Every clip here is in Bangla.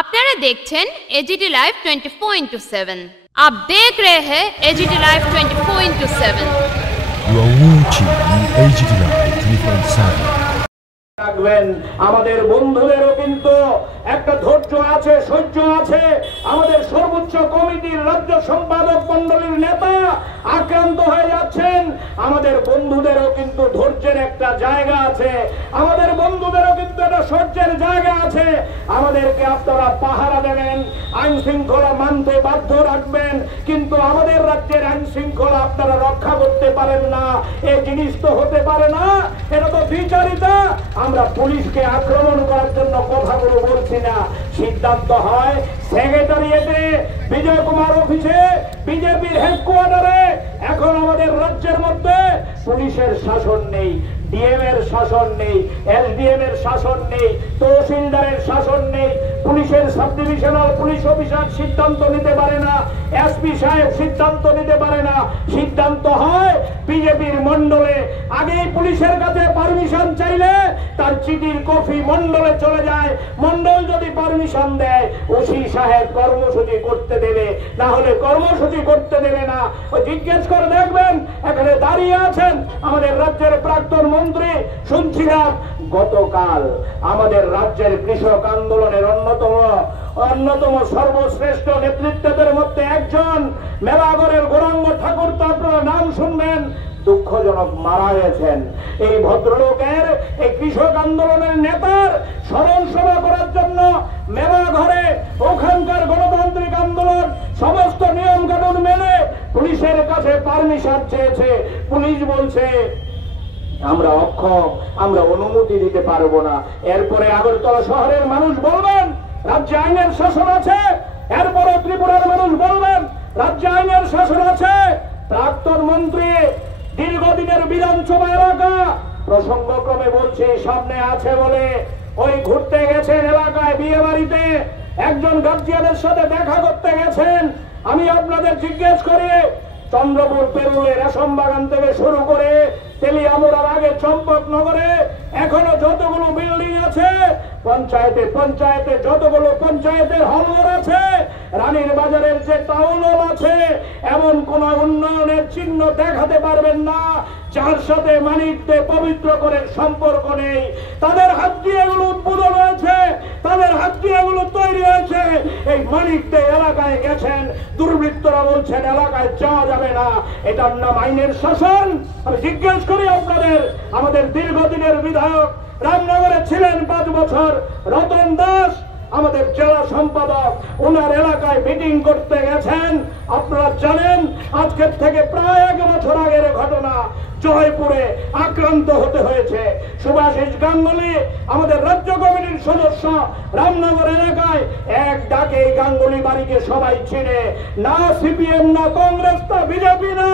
আপনারা দেখছেন एजीटी लाइव 24/7। आप देख रहे हैं AGT live 24/7। You are watching AGT live 24/7। রাখবেন আমাদের বন্ধুদেরও কিন্তু একটা ধৈর্য আছে, সহ্য আছে। আমাদের সর্বোচ্চ কমিটির রাজ্য সম্পাদক মণ্ডলীর নেতা আক্রান্ত হয়ে যাচ্ছেন, আমাদের বন্ধুদেরও কিন্তু ধৈর্যের একটা জায়গা আছে, আমাদের বন্ধুদেরও কিন্তু একটা সহ্যের জায়গা আছে। আমাদেরকে আপনারা পাহারা দেবেন, আইন শৃঙ্খলা মানতে বাধ্য রাখবেন, কিন্তু আমাদের রাজ্যের আইন শৃঙ্খলা আপনারা রক্ষা করতে পারেন না। এই জিনিস তো হতে পারে না, এটা তো বিচারিতা। আমরা পুলিশকে আক্রমণ করার জন্য কথাগুলো বলছি না। সিদ্ধান্ত হয় সেক্রেটারিয়েটে, বিজয় কুমার অফিসে, বিজেপির হেডকোয়ার্টারে। এখন আমাদের রাজ্যের মধ্যে পুলিশের শাসন নেই, ডিএম এর শাসন নেই, এসডিএম এর শাসন নেই, তহসিলদারের শাসন নেই, পুলিশের সাব ডিভিশনাল পুলিশ অফিসার সিদ্ধান্ত নিতে পারে না, এসপি সাহেব সিদ্ধান্ত নিতে পারে না। সিদ্ধান্ত হয় বিজেপির মন্ডলে। আগেই পুলিশের কাছে পারমিশন চাইলে তার চিঠির কপি মন্ডলে চলে যায়, মন্ডল যদি পারমিশন দেয় ওসি সাহেব কর্মসূচি করতে দেবে, না হলে কর্মসূচি করতে দেবে না। ও জিজ্ঞেস করে দেখবেন, এখানে দাঁড়িয়ে আছেন আমাদের রাজ্যের প্রাক্তন মন্ত্রী। শুনছিলাম গতকাল আমাদের রাজ্যের কৃষক আন্দোলনের অন্যতম সর্বশ্রেষ্ঠ নেতৃত্বদের মধ্যে একজন মেলাগড়ের গৌরাঙ্গ ঠাকুর, তো আপনারা নাম শুনবেন, দুঃখজনক মারা গেছেন। এই ভদ্রলোকের, এই কৃষক আন্দোলনের নেতার স্মরণ সভা করার জন্য মেলাঘরে ওখানকার গণতান্ত্রিক আন্দোলন সমস্ত নিয়ম কানুন মেনে পুলিশের কাছে পারমিশন চেয়েছে। পুলিশ বলছে আমরা অক্ষম, আমরা অনুমতি দিতে পারবো না। এরপরে আগরতলা শহরের মানুষ বলবেন রাজ্যে আইনের শাসন আছে, এরপরে ত্রিপুরার মানুষ বলবেন রাজ্যে আইনের শাসন আছে। প্রাক্তন মন্ত্রী দীর্ঘদিনের বিধানসভা এলাকা প্রসঙ্গক্রমে বলছি সামনে আছে বলে ওই ঘুরতে গেছেন এলাকায়, বিয়ে বাড়িতে একজন গার্জিয়ানের সাথে দেখা করতে গেছেন। আমি আপনাদের জিজ্ঞেস করি, চন্দ্রপুর পেরুলে রেশম বাগান থেকে শুরু করে তেলিয়ামুড়ার আগে চম্পকনগরে এখনো যতগুলো বিল্ডিং আছে, পঞ্চায়েতে যতগুলো পঞ্চায়েতের হলঘর আছে, রানীর বাজারের যে টাউন হল আছে, এমন কোন উন্নয়নের চিহ্ন দেখাতে পারবেন না যার সাথে মানিকদের পবিত্র করে সম্পর্ক নেই। তাদের হাত দিয়ে এগুলো উদ্বোধন হয়েছে, তাদের হাত দিয়ে এগুলো তৈরি হয়েছে। এই মানিকদের এলাকায় গেছেন, দুর্বৃত্তরা বলছেন এলাকায় যাওয়া যাবে না। এটার নাম আইনের শাসন? আমি জিজ্ঞেস করি আপনাদের, আমাদের দীর্ঘদিনের বিধায়ক রামনগরে ছিলেন 5 বছর রতন দাস, আমাদের জেলা সম্পাদক, ওনার এলাকায় মিটিং করতে গেছেন। আপনারা জানেন আজকের থেকে প্রায় 1 বছর আগের ঘটনা, জয়পুরে আক্রান্ত হতে হয়েছে সুভাষিস গাঙ্গুলি, আমাদের রাজ্য কমিটির সদস্য। রামনগর এলাকায় এক ডাকে গাঙ্গুলি বাড়িকে সবাই চিনে, না সিপিএম, না কংগ্রেস, না বিজেপি, না।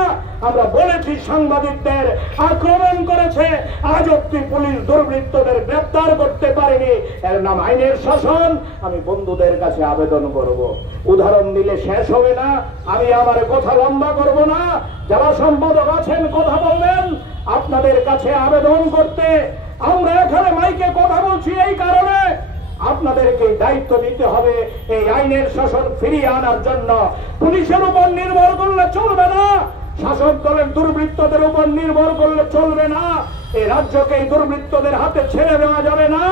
আমরা বলেছি সাংবাদিকদের আক্রমণ করেছে, আজ অব্দি পুলিশ দুর্বৃত্তদের গ্রেপ্তার করতে পারেনি। এর নাম আইনের শাসন। আমি বন্ধুদের কাছে আবেদন করব, উদাহরণ দিলে শেষ হবে না, আমি আমার কথা লম্বা করব না। যারা সম্পাদক আছেন কথা বলবেন, আপনাদের কাছে আবেদন করতে আমরা এখানে মাইকে কথা বলছি এই কারণে আপনাদেরকে দায়িত্ব নিতে হবে এই আইনের শাসন ফিরিয়ে আনার জন্য। পুলিশের উপর নির্ভর করলে চলবে না, শাসক দলের দুর্বৃত্তদের উপর নির্ভর করলে চলবে না। এই রাজ্যকে এই দুর্বৃত্তদের হাতে ছেড়ে দেওয়া যাবে না।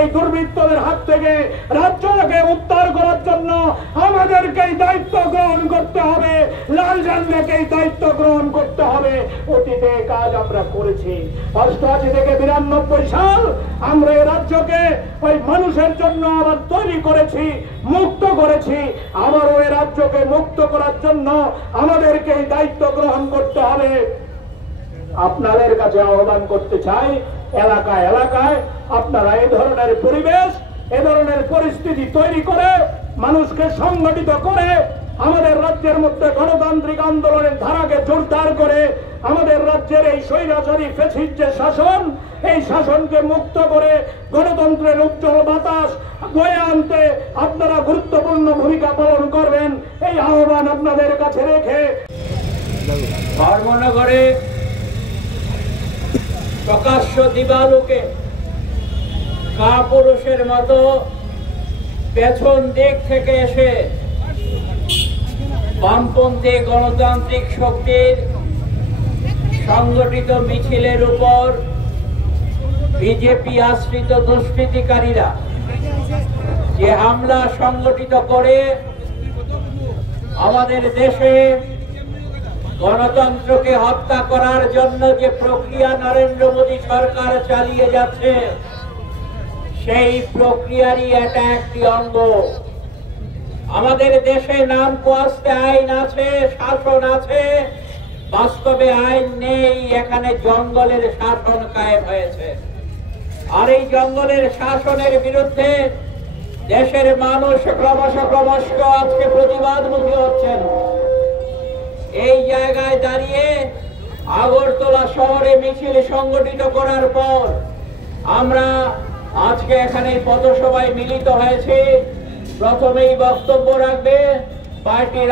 এই দুর্বৃত্তদের হাত থেকে রাজ্যকে উদ্ধার করার জন্য আমাদেরকে দায়িত্ব গ্রহণ করতে হবে, লাল ঝান্ডাকে দায়িত্ব গ্রহণ করতে হবে। অতীতে কাজ আমরা করেছি, 88 থেকে 92 সাল আমরা এই রাজ্যকে ওই মানুষের জন্য আবার তৈরি করেছি, মুক্ত করেছি। আবারও এই রাজ্যকে মুক্ত করার জন্য আমাদেরকে দায়িত্ব গ্রহণ করতে হবে। আপনাদের কাছে আহ্বান করতে চাই, এলাকায় এলাকায় আপনারা এই ধরনের পরিবেশ, এই ধরনের পরিস্থিতি তৈরি করে মানুষকে সংগঠিত করে আমাদের রাজ্যের মধ্যে গণতান্ত্রিক আন্দোলনের ধারাকে জোরদার করে আমাদের রাজ্যের এই স্বৈরাচারী ফ্যাসিস্ট যে শাসন, এই শাসনকে মুক্ত করে গণতন্ত্রের উজ্জ্বল বাতাস বয়ে আনতে আপনারা গুরুত্বপূর্ণ ভূমিকা পালন করবেন, এই আহ্বান আপনাদের কাছে রেখে ধর্মনগরে প্রকাশ্য দিবালোকে কাপুরুষের মতো পেছন দিক থেকে এসে বামপন্থী গণতান্ত্রিক শক্তির সংগঠিত মিছিলের উপর বিজেপি আশ্রিত দুষ্কৃতিকারীরা যে হামলা সংগঠিত করে আমাদের দেশে গণতন্ত্রকে হত্যা করার জন্য যে প্রক্রিয়া নরেন্দ্র মোদী সরকার চালিয়ে যাচ্ছে, সেই প্রক্রিয়ারই এটা একটি অঙ্গ। আমাদের দেশে নাম কোয়াস্তে আইন আছে, শাসন আছে, বাস্তবে আইন নেই। এখানে জঙ্গলের শাসন কায়েম হয়েছে, আর এই জঙ্গলের শাসনের বিরুদ্ধে দেশের মানুষ ক্রমশ আজকে প্রতিবাদমুখী হচ্ছেন। এই জায়গায় দাঁড়িয়ে আগরতলা শহরে মিছিল সংগঠিত করার পর আমরা আজকে এখানে পথসভায় মিলিত হয়েছে। প্রথমেই বক্তব্য রাখবে পার্টির